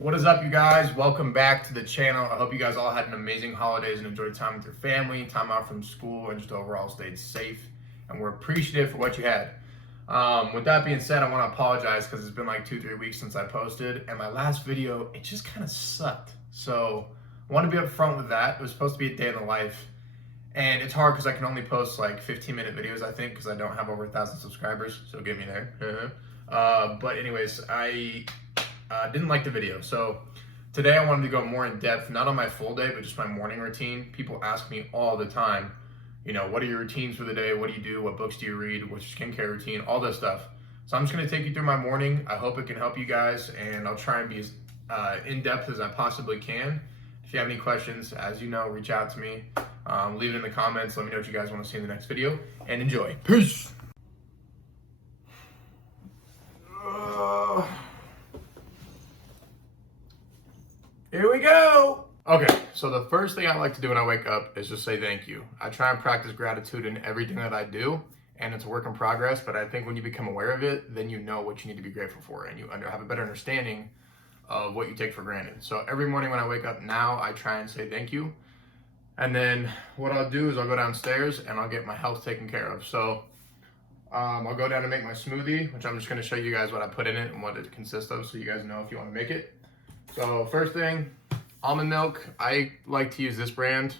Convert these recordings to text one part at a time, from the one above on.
What is up, you guys? Welcome back to the channel. I hope you guys all had an amazing holidays and enjoyed time with your family, time out from school, and just overall stayed safe. And we're appreciative for what you had. With that being said, I want to apologize because it's been like 2-3 weeks since I posted, and my last video, it just kind of sucked. So I want to be upfront with that. It was supposed to be a day in the life, and it's hard because I can only post like 15-minute videos, I think, because I don't have over 1,000 subscribers. So get me there. But anyways, I didn't like the video. So today I wanted to go more in depth, not on my full day, but just my morning routine. People ask me all the time, what are your routines for the day? What do you do? What books do you read? What's your skincare routine? All that stuff. So I'm just going to take you through my morning. I hope it can help you guys, and I'll try and be as in-depth as I possibly can. If you have any questions, as you know, reach out to me. Leave it in the comments. Let me know what you guys want to see in the next video, and enjoy. Peace! Here we go. Okay, so the first thing I like to do when I wake up is just say thank you. I try and practice gratitude in everything that I do, and it's a work in progress, but I think when you become aware of it, then you know what you need to be grateful for, and you have a better understanding of what you take for granted. So every morning when I wake up now, I try and say thank you. And then what I'll do is I'll go downstairs and I'll get my health taken care of. So I'll go down and make my smoothie, which I'm just gonna show you guys what I put in it and what it consists of so you guys know if you wanna make it. So first thing, almond milk. I like to use this brand,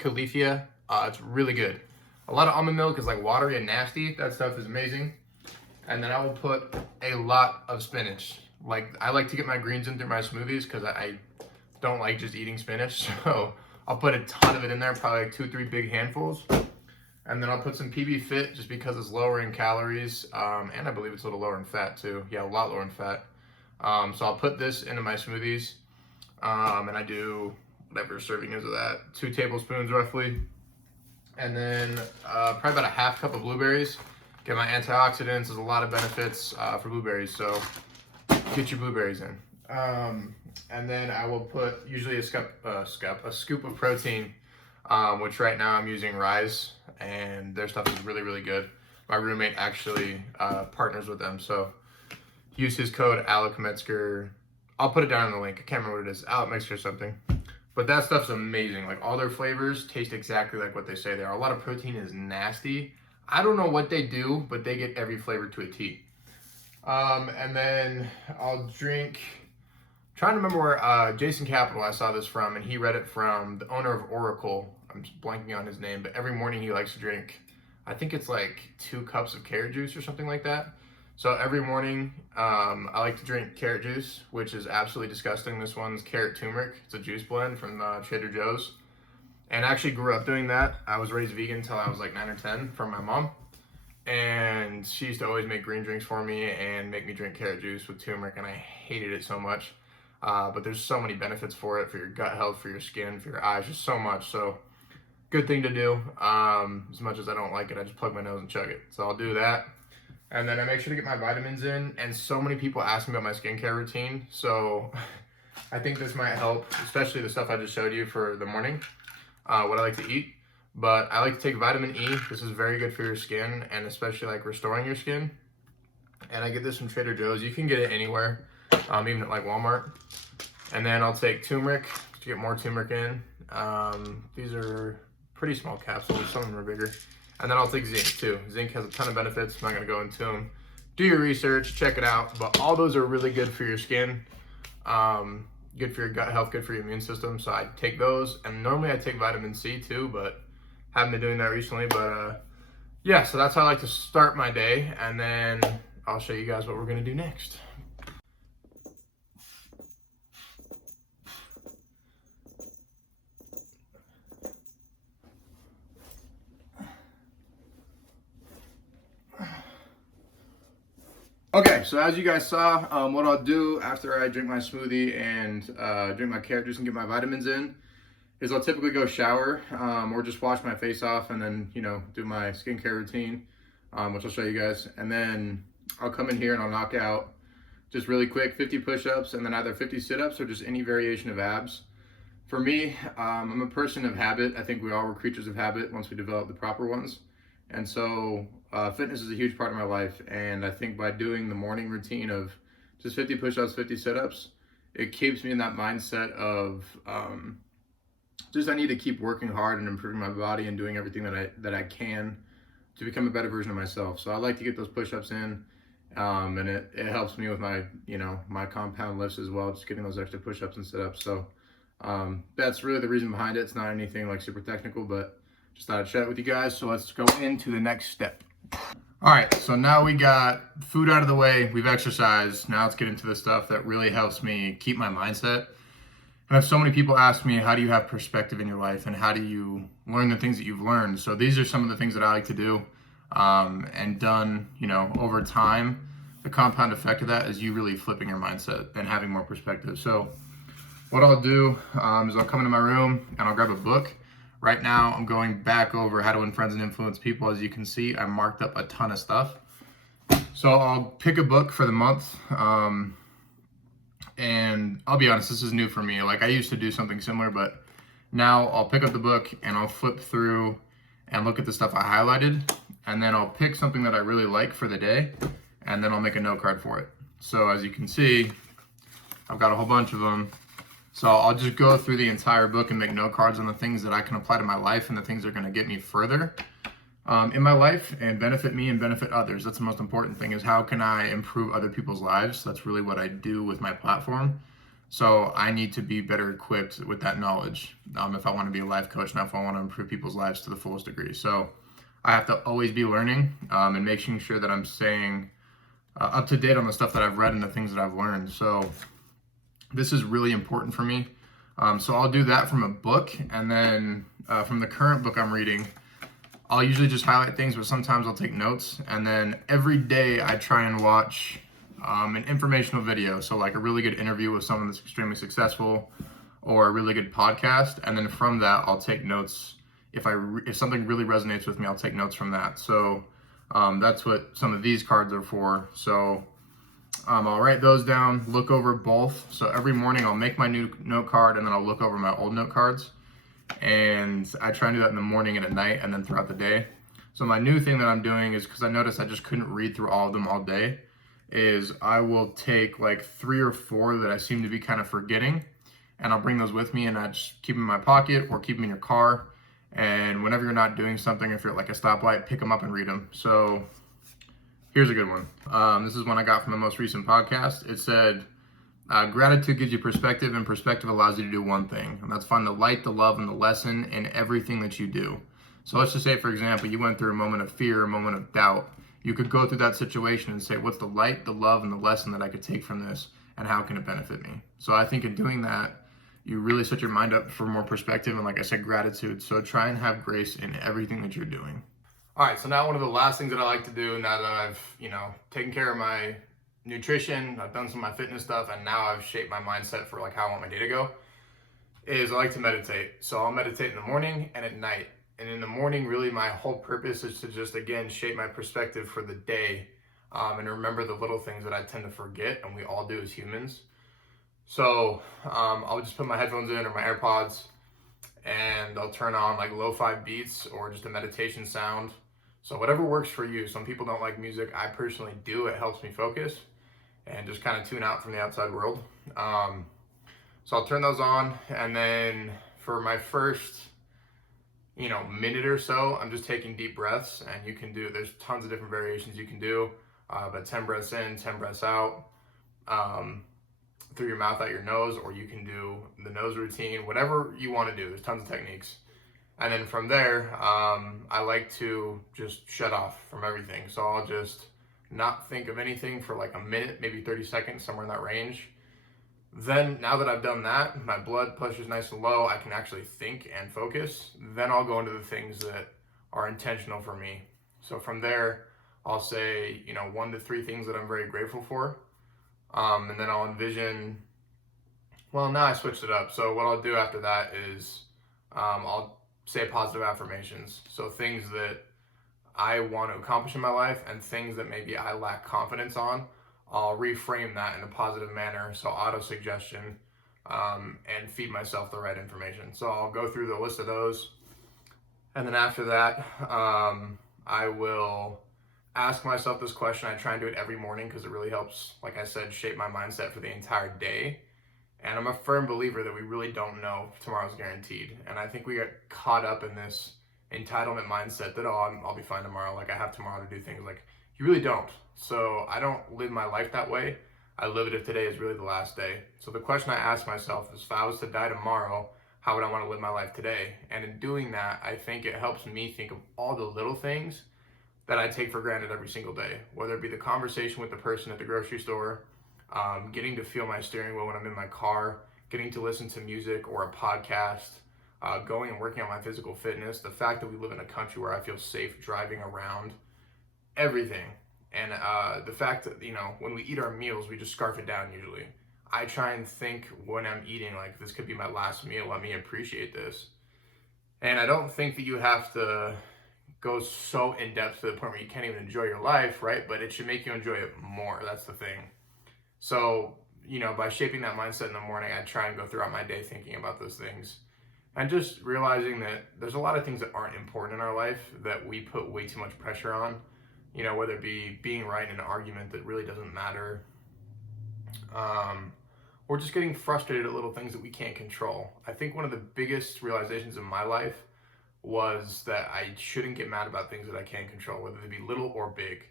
Califia. It's really good. A lot of almond milk is like watery and nasty. That stuff is amazing. And then I will put a lot of spinach. Like, I like to get my greens in through my smoothies because I don't like just eating spinach. So I'll put a ton of it in there, probably like 2-3 big handfuls. And then I'll put some PB Fit just because it's lower in calories. And I believe it's a little lower in fat too. Yeah, a lot lower in fat. So I'll put this into my smoothies, and I do whatever serving is of that, 2 tablespoons roughly, and then probably about a half cup of blueberries. Get my antioxidants. There's a lot of benefits for blueberries, so get your blueberries in. And then I will put usually a scoop of protein, which right now I'm using Rise, and their stuff is really, really good. My roommate actually partners with them, so use his code AlecMetzger. I'll put it down in the link. I can't remember what it is. AlecMetzger or something. But that stuff's amazing. Like, all their flavors taste exactly like what they say they are. A lot of protein is nasty. I don't know what they do, but they get every flavor to a T. And then I'll drink. I'm trying to remember where Jason Capital I saw this from, and he read it from the owner of Oracle. I'm just blanking on his name, but every morning he likes to drink, I think it's like 2 cups of carrot juice or something like that. So every morning, I like to drink carrot juice, which is absolutely disgusting. This one's carrot turmeric. It's a juice blend from Trader Joe's. And I actually grew up doing that. I was raised vegan until I was like 9 or 10 from my mom. And she used to always make green drinks for me and make me drink carrot juice with turmeric, and I hated it so much. But there's so many benefits for it, for your gut health, for your skin, for your eyes, just so much. So good thing to do. As much as I don't like it, I just plug my nose and chug it. So I'll do that. And then I make sure to get my vitamins in, and so many people ask me about my skincare routine, so I think this might help, especially the stuff I just showed you for the morning, what I like to eat. But I like to take vitamin E. This is very good for your skin, and especially like restoring your skin. And I get this from Trader Joe's. You can get it anywhere, even at like Walmart. And then I'll take turmeric to get more turmeric in. These are pretty small capsules, some of them are bigger. And then I'll take zinc too. Zinc has a ton of benefits. I'm not gonna go into them. Do your research, check it out. But all those are really good for your skin, good for your gut health, good for your immune system. So I take those, and normally I take vitamin C too, but haven't been doing that recently. But yeah, so that's how I like to start my day, and then I'll show you guys what we're gonna do next. Okay, so as you guys saw, what I'll do after I drink my smoothie and drink my carrot juice and get my vitamins in is I'll typically go shower or just wash my face off and then, do my skincare routine, which I'll show you guys. And then I'll come in here and I'll knock out just really quick 50 push-ups and then either 50 sit-ups or just any variation of abs. For me, I'm a person of habit. I think we all were creatures of habit once we develop the proper ones. And so fitness is a huge part of my life. And I think by doing the morning routine of just 50 push-ups, 50 sit-ups, it keeps me in that mindset of just I need to keep working hard and improving my body and doing everything that I can to become a better version of myself. So I like to get those push-ups in, and it helps me with my my compound lifts as well, just getting those extra push-ups and sit-ups. So that's really the reason behind it. It's not anything like super technical, but just thought I'd share it with you guys. So let's go into the next step. All right, so now we got food out of the way, we've exercised. Now let's get into the stuff that really helps me keep my mindset. I have so many people ask me, how do you have perspective in your life and how do you learn the things that you've learned? So these are some of the things that I like to do, and done, over time. The compound effect of that is you really flipping your mindset and having more perspective. So what I'll do is I'll come into my room and I'll grab a book. Right now I'm going back over how to win friends and influence people. As you can see, I marked up a ton of stuff. So I'll pick a book for the month. And I'll be honest, this is new for me. Like, I used to do something similar, but now I'll pick up the book and I'll flip through and look at the stuff I highlighted. And then I'll pick something that I really like for the day. And then I'll make a note card for it. So as you can see, I've got a whole bunch of them. So I'll just go through the entire book and make note cards on the things that I can apply to my life and the things that are going to get me further in my life and benefit me and benefit others. That's the most important thing, is how can I improve other people's lives? That's really what I do with my platform. So I need to be better equipped with that knowledge if I want to be a life coach and if I want to improve people's lives to the fullest degree. So I have to always be learning and making sure that I'm staying up to date on the stuff that I've read and the things that I've learned. So this is really important for me. So I'll do that from a book, and then from the current book I'm reading, I'll usually just highlight things, but sometimes I'll take notes. And then every day I try and watch an informational video. So like a really good interview with someone that's extremely successful, or a really good podcast. And then from that, I'll take notes. If something really resonates with me, I'll take notes from that. So that's what some of these cards are for. So I'll write those down, look over both. So every morning I'll make my new note card and then I'll look over my old note cards. And I try and do that in the morning and at night and then throughout the day. So my new thing that I'm doing is, because I noticed I just couldn't read through all of them all day, is I will take like 3 or 4 that I seem to be kind of forgetting, and I'll bring those with me and I just keep them in my pocket or keep them in your car. And whenever you're not doing something, if you're at like a stoplight, pick them up and read them. So here's a good one. This is one I got from the most recent podcast. It said, gratitude gives you perspective, and perspective allows you to do one thing, and that's find the light, the love, and the lesson in everything that you do. So let's just say, for example, you went through a moment of fear, a moment of doubt. You could go through that situation and say, what's the light, the love, and the lesson that I could take from this, and how can it benefit me? So I think in doing that, you really set your mind up for more perspective and, like I said, gratitude. So try and have grace in everything that you're doing. All right, so now one of the last things that I like to do, now that I've, taken care of my nutrition, I've done some of my fitness stuff, and now I've shaped my mindset for like how I want my day to go, is I like to meditate. So I'll meditate in the morning and at night. And in the morning, really my whole purpose is to just, again, shape my perspective for the day, and remember the little things that I tend to forget, and we all do as humans. So I'll just put my headphones in or my AirPods, and I'll turn on like lo-fi beats or just a meditation sound. So whatever works for you. Some people don't like music. I personally do. It helps me focus and just kind of tune out from the outside world. So I'll turn those on, and then for my first, minute or so, I'm just taking deep breaths, and there's tons of different variations you can do, but 10 breaths in, 10 breaths out, through your mouth, out your nose, or you can do the nose routine, whatever you want to do. There's tons of techniques. And then from there, I like to just shut off from everything. So I'll just not think of anything for like a minute, maybe 30 seconds, somewhere in that range. Then now that I've done that, my blood pressure's nice and low, I can actually think and focus. Then I'll go into the things that are intentional for me. So from there, I'll say, 1 to 3 things that I'm very grateful for. And then I'll envision, now I switched it up. So what I'll do after that is I'll say positive affirmations. So things that I want to accomplish in my life and things that maybe I lack confidence on, I'll reframe that in a positive manner. So auto-suggestion, and feed myself the right information. So I'll go through the list of those. And then after that, I will ask myself this question. I try and do it every morning because it really helps, like I said, shape my mindset for the entire day. And I'm a firm believer that we really don't know if tomorrow's guaranteed. And I think we get caught up in this entitlement mindset that, oh, I'll be fine tomorrow. Like, I have tomorrow to do things. Like, you really don't. So I don't live my life that way. I live it if today is really the last day. So the question I ask myself is, if I was to die tomorrow, how would I want to live my life today? And in doing that, I think it helps me think of all the little things that I take for granted every single day, whether it be the conversation with the person at the grocery store, getting to feel my steering wheel when I'm in my car, getting to listen to music or a podcast, going and working on my physical fitness, the fact that we live in a country where I feel safe driving around, everything. And the fact that, when we eat our meals, we just scarf it down usually. I try and think when I'm eating, like, this could be my last meal, let me appreciate this. And I don't think that you have to go so in depth to the point where you can't even enjoy your life, right? But it should make you enjoy it more. That's the thing. So, by shaping that mindset in the morning, I try and go throughout my day thinking about those things. And just realizing that there's a lot of things that aren't important in our life that we put way too much pressure on. Whether it be being right in an argument that really doesn't matter, or just getting frustrated at little things that we can't control. I think one of the biggest realizations in my life was that I shouldn't get mad about things that I can't control, whether they be little or big.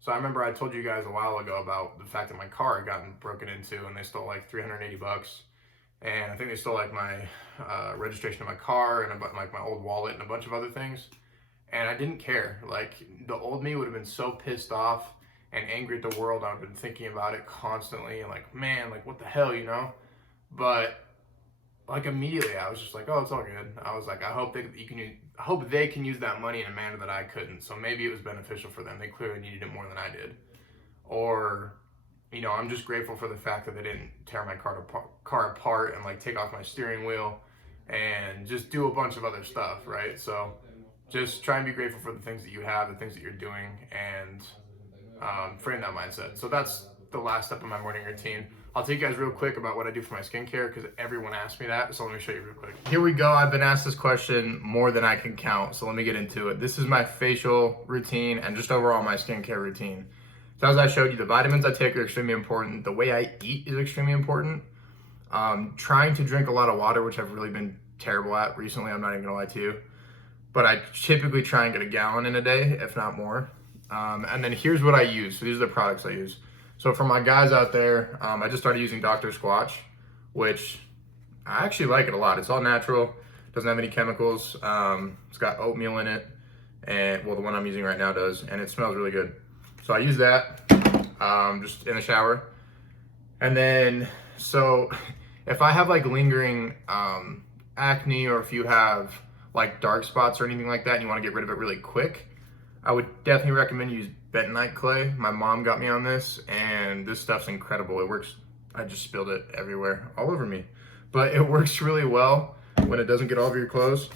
So I remember I told you guys a while ago about the fact that my car had gotten broken into and they stole like $380. And I think they stole like my registration of my car and like my old wallet and a bunch of other things. And I didn't care. Like, the old me would have been so pissed off and angry at the world. I've been thinking about it constantly and like, man, like, what the hell, But like, immediately I was just like, oh, it's all good. I was like, I hope they can use that money in a manner that I couldn't. So maybe it was beneficial for them. They clearly needed it more than I did. Or, I'm just grateful for the fact that they didn't tear my car apart and like take off my steering wheel and just do a bunch of other stuff, right? So just try and be grateful for the things that you have, the things that you're doing, and frame that mindset. So that's the last step of my morning routine. I'll tell you guys real quick about what I do for my skincare because everyone asked me that. So let me show you real quick. Here we go. I've been asked this question more than I can count. So let me get into it. This is my facial routine and just overall my skincare routine. So as I showed you, the vitamins I take are extremely important. The way I eat is extremely important. Trying to drink a lot of water, which I've really been terrible at recently. I'm not even gonna lie to you. But I typically try and get a gallon in a day, if not more. And then here's what I use. So these are the products I use. So for my guys out there, I just started using Dr. Squatch, which I actually like it a lot. It's all natural, doesn't have any chemicals. It's got oatmeal in it, and well, the one I'm using right now does, and it smells really good. So I use that just in the shower. And then, so if I have like lingering acne, or if you have like dark spots or anything like that and you want to get rid of it really quick, I would definitely recommend you use bentonite clay. My mom got me on this and this stuff's incredible. It works. I just spilled it everywhere, all over me, but it works really well when it doesn't get all over your clothes.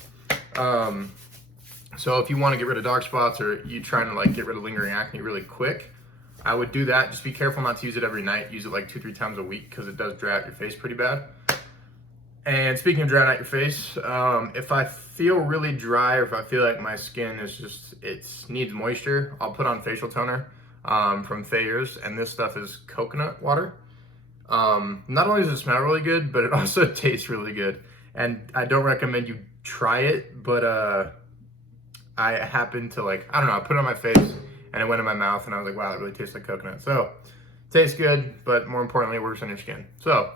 So if you want to get rid of dark spots or you trying to like get rid of lingering acne really quick, I would do that. Just be careful not to use it every night. Use it like 2-3 times a week because it does dry out your face pretty bad. And speaking of drying out your face, if I feel really dry or if I feel like my skin is just, it needs moisture, I'll put on facial toner from Thayer's, and this stuff is coconut water. Not only does it smell really good, but it also tastes really good. And I don't recommend you try it, but I happened to like, I don't know, I put it on my face and it went in my mouth and I was like, wow, it really tastes like coconut. So it tastes good, but more importantly, it works on your skin. So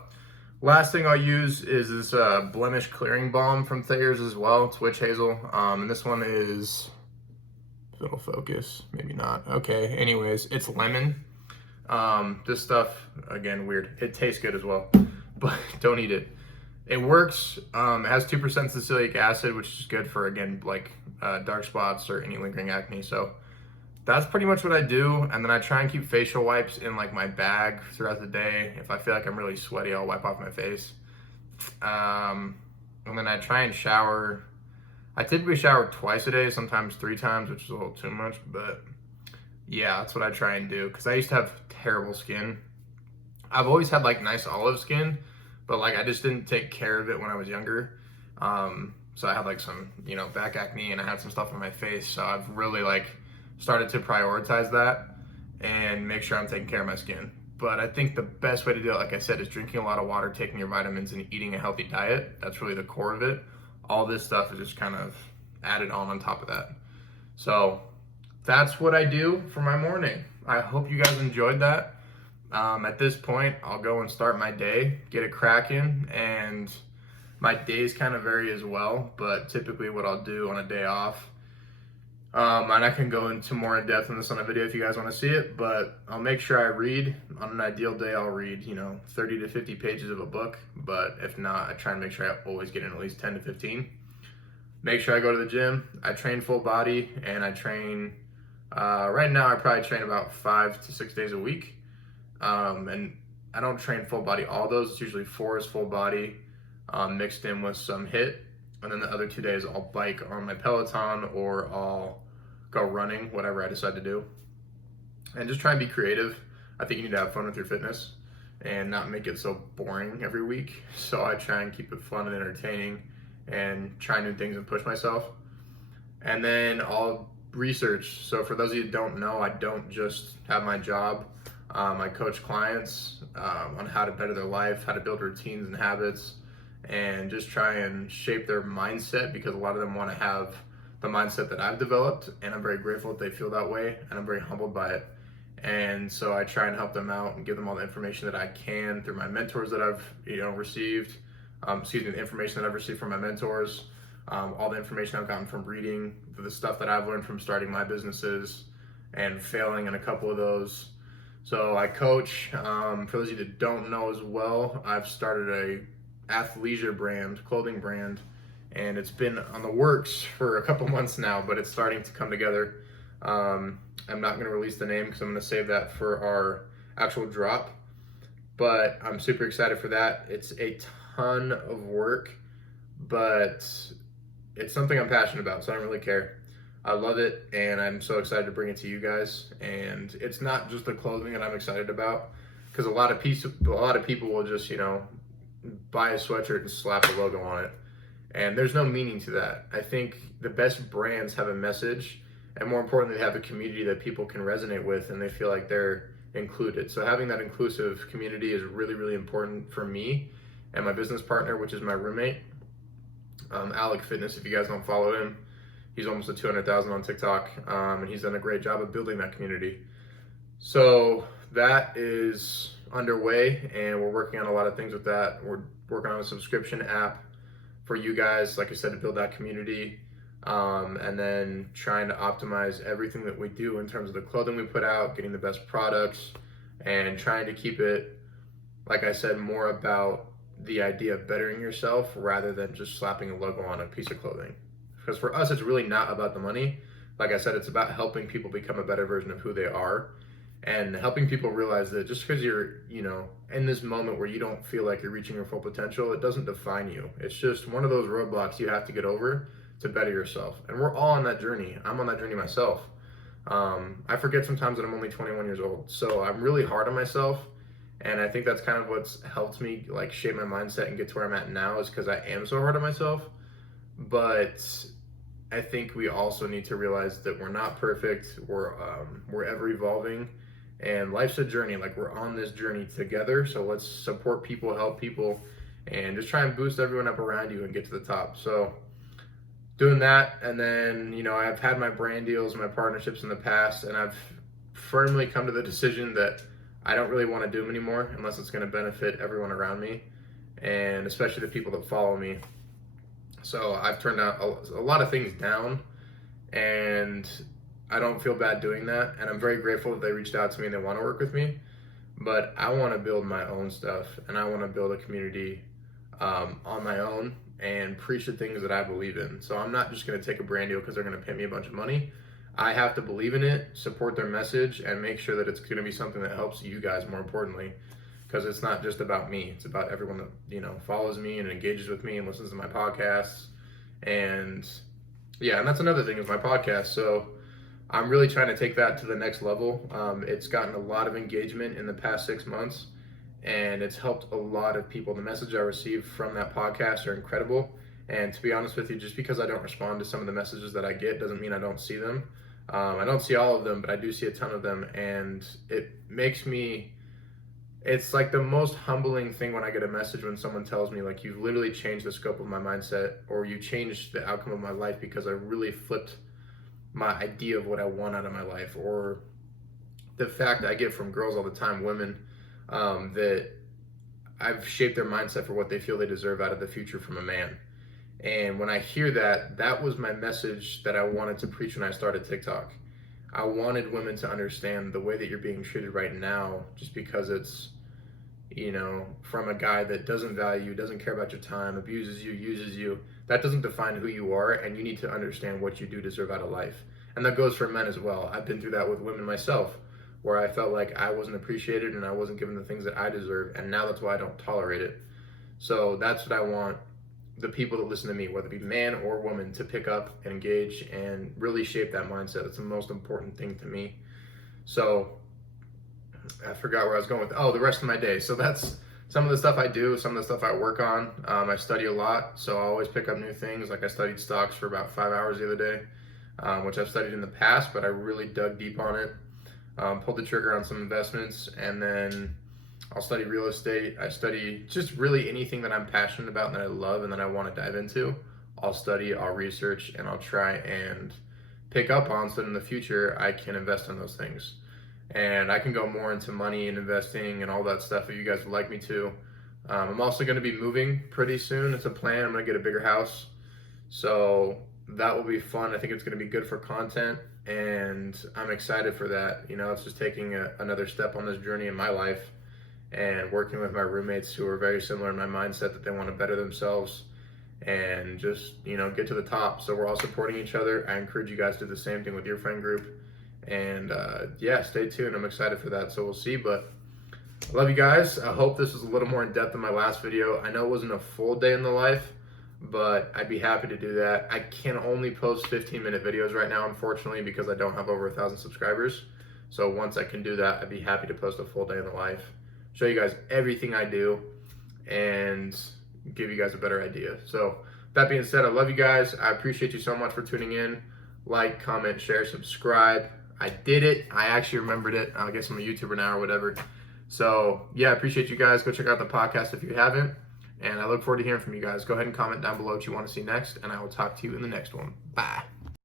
last thing I'll use is this blemish clearing balm from Thayer's as well. It's witch hazel. And this one is, if it'll focus, maybe not. Okay, anyways, it's lemon. This stuff, again, weird. It tastes good as well, but don't eat it. It works. It has 2% salicylic acid, which is good for, again, like dark spots or any lingering acne. So that's pretty much what I do. And then I try and keep facial wipes in like my bag throughout the day. If I feel like I'm really sweaty, I'll wipe off my face. And then I try and shower. I typically shower twice a day, sometimes 3 times, which is a little too much, but yeah, that's what I try and do. Cause I used to have terrible skin. I've always had like nice olive skin, but like I just didn't take care of it when I was younger. So I had like some, back acne and I had some stuff on my face. So I've really like started to prioritize that and make sure I'm taking care of my skin. But I think the best way to do it, like I said, is drinking a lot of water, taking your vitamins, and eating a healthy diet. That's really the core of it. All this stuff is just kind of added on top of that. So that's what I do for my morning. I hope you guys enjoyed that. At this point, I'll go and start my day, get it cracking, and my days kind of vary as well, but typically what I'll do on a day off, and I can go into more in depth on this on a video if you guys want to see it, but I'll make sure I read. On an ideal day, I'll read, 30 to 50 pages of a book, but if not, I try and make sure I always get in at least 10 to 15. Make sure I go to the gym. I train full body, and I train, right now I probably train about 5 to 6 days a week. And I don't train full body all those. It's usually 4 is full body, mixed in with some HIIT, and then the other 2 days I'll bike on my Peloton or I'll go running, whatever I decide to do. And just try and be creative. I think you need to have fun with your fitness and not make it so boring every week. So I try and keep it fun and entertaining and try new things and push myself. And then I'll research. So for those of you who don't know, I don't just have my job. I coach clients on how to better their life, how to build routines and habits, and just try and shape their mindset, because a lot of them want to have the mindset that I've developed, and I'm very grateful that they feel that way, and I'm very humbled by it. And so I try and help them out and give them all the information that I can through my mentors that I've received, the information that I've received from my mentors, all the information I've gotten from reading, the stuff that I've learned from starting my businesses and failing in a couple of those. So I coach. For those of you that don't know as well, I've started a athleisure brand, clothing brand, and it's been on the works for a couple months now, but it's starting to come together. I'm not going to release the name because I'm going to save that for our actual drop, but I'm super excited for that. It's a ton of work, but it's something I'm passionate about, so I don't really care. I love it, and I'm so excited to bring it to you guys. And it's not just the clothing that I'm excited about, because a lot of people will just, buy a sweatshirt and slap a logo on it. And there's no meaning to that. I think the best brands have a message, and more importantly, they have a community that people can resonate with and they feel like they're included. So having that inclusive community is really, really important for me and my business partner, which is my roommate, Alec Fitness. If you guys don't follow him, he's almost at 200,000 on TikTok, and he's done a great job of building that community. So that is underway, and we're working on a lot of things with that. We're working on a subscription app for you guys, like I said, to build that community, and then trying to optimize everything that we do in terms of the clothing we put out, getting the best products, and trying to keep it, like I said, more about the idea of bettering yourself rather than just slapping a logo on a piece of clothing. Because for us, it's really not about the money. Like I said, it's about helping people become a better version of who they are, and helping people realize that just because you're, in this moment where you don't feel like you're reaching your full potential, it doesn't define you. It's just one of those roadblocks you have to get over to better yourself. And we're all on that journey. I'm on that journey myself. I forget sometimes that I'm only 21 years old. So I'm really hard on myself. And I think that's kind of what's helped me shape my mindset and get to where I'm at now, is because I am so hard on myself. But I think we also need to realize that we're not perfect. We're ever evolving, and life's a journey. We're on this journey together. So let's support people, help people, and just try and boost everyone up around you and get to the top. So doing that, and then I've had my brand deals, my partnerships in the past, and I've firmly come to the decision that I don't really want to do them anymore unless it's going to benefit everyone around me, and especially the people that follow me. So I've turned out a lot of things down, and I don't feel bad doing that. And I'm very grateful that they reached out to me and they want to work with me. But I want to build my own stuff, and I want to build a community on my own and preach the things that I believe in. So I'm not just going to take a brand deal because they're going to pay me a bunch of money. I have to believe in it, support their message, and make sure that it's going to be something that helps you guys, more importantly. Because it's not just about me. It's about everyone that, follows me and engages with me and listens to my podcasts. And and that's another thing is my podcast. So I'm really trying to take that to the next level. It's gotten a lot of engagement in the past 6 months, and it's helped a lot of people. The message I received from that podcast are incredible. And to be honest with you, just because I don't respond to some of the messages that I get doesn't mean I don't see them. I don't see all of them, but I do see a ton of them, and it makes me it's like the most humbling thing when I get a message when someone tells me like, you've literally changed the scope of my mindset, or you changed the outcome of my life because I really flipped my idea of what I want out of my life. Or the fact that I get from girls all the time, women, that I've shaped their mindset for what they feel they deserve out of the future from a man. And when I hear that, that was my message that I wanted to preach when I started TikTok. I wanted women to understand the way that you're being treated right now, just because it's, you know, from a guy that doesn't value you, doesn't care about your time, abuses you, uses you. That doesn't define who you are, and you need to understand what you do deserve out of life. And that goes for men as well. I've been through that with women myself, where I felt like I wasn't appreciated and I wasn't given the things that I deserve, and now that's why I don't tolerate it. So that's what I want the people that listen to me, whether it be man or woman, to pick up and engage and really shape that mindset. It's the most important thing to me. So I forgot where I was going with, the rest of my day. So that's some of the stuff I do, some of the stuff I work on. I study a lot, so I always pick up new things. Like I studied stocks for about 5 hours the other day, which I've studied in the past, but I really dug deep on it. Pulled the trigger on some investments, and then I'll study real estate. I study just really anything that I'm passionate about and that I love and that I want to dive into. I'll study, I'll research, and I'll try and pick up on so that in the future I can invest in those things. And I can go more into money and investing and all that stuff if you guys would like me to. I'm also going to be moving pretty soon. It's a plan. I'm going to get a bigger house. So that will be fun. I think it's going to be good for content, and I'm excited for that. You know, it's just taking another step on this journey in my life, and working with my roommates who are very similar in my mindset, that they want to better themselves and just, you know, get to the top. So we're all supporting each other. I encourage you guys to do the same thing with your friend group. And yeah, stay tuned. I'm excited for that. So we'll see. But I love you guys. I hope this was a little more in depth than my last video. I know it wasn't a full day in the life, but I'd be happy to do that. I can only post 15-minute videos right now, unfortunately, because I don't have over 1,000 subscribers. So once I can do that, I'd be happy to post a full day in the life, show you guys everything I do, and give you guys a better idea. So that being said, I love you guys. I appreciate you so much for tuning in. Like, comment, share, subscribe. I did it. I actually remembered it. I guess I'm a YouTuber now or whatever. So yeah, I appreciate you guys. Go check out the podcast if you haven't. And I look forward to hearing from you guys. Go ahead and comment down below what you want to see next, and I will talk to you in the next one. Bye.